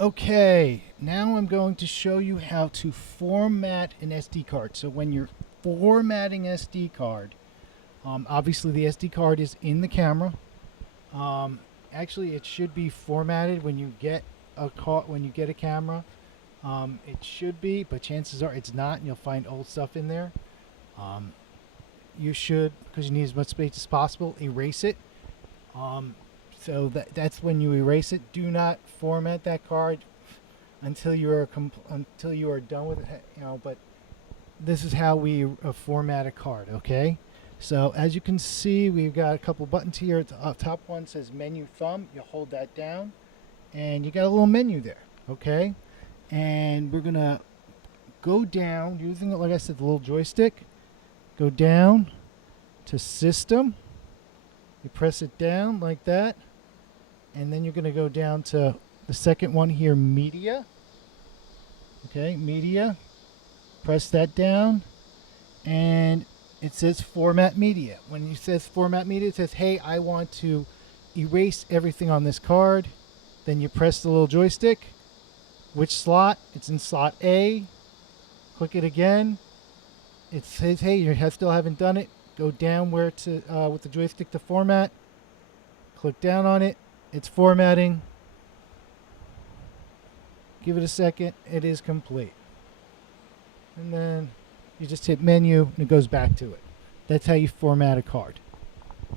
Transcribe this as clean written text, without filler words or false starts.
Okay, now I'm going to show you how to format an SD card. So when you're formatting SD card, obviously the SD card is in the camera. Actually, it should be formatted when you get a camera. It should be, but chances are it's not, and you'll find old stuff in there. You should, because you need as much space as possible, erase it. So that's when you erase it. Do not format that card until you are done with it. But this is how we format a card. Okay. So as you can see, we've got a couple buttons here. The top one says menu thumb. You hold that down, and you got a little menu there. Okay. And we're gonna go down using, like I said, the little joystick. Go down to System. You press it down like that. And then you're going to go down to the second one here, Media. Okay, Media. Press that down. And it says Format Media. When it says Format Media, it says, hey, I want to erase everything on this card. Then you press the little joystick. Which slot? It's in slot A. Click it again. It says, hey, you still haven't done it. Go down where to with the joystick to format. Click down on it. It's formatting. Give it a second. It is complete. And then you just hit menu and it goes back to it. That's how you format a card.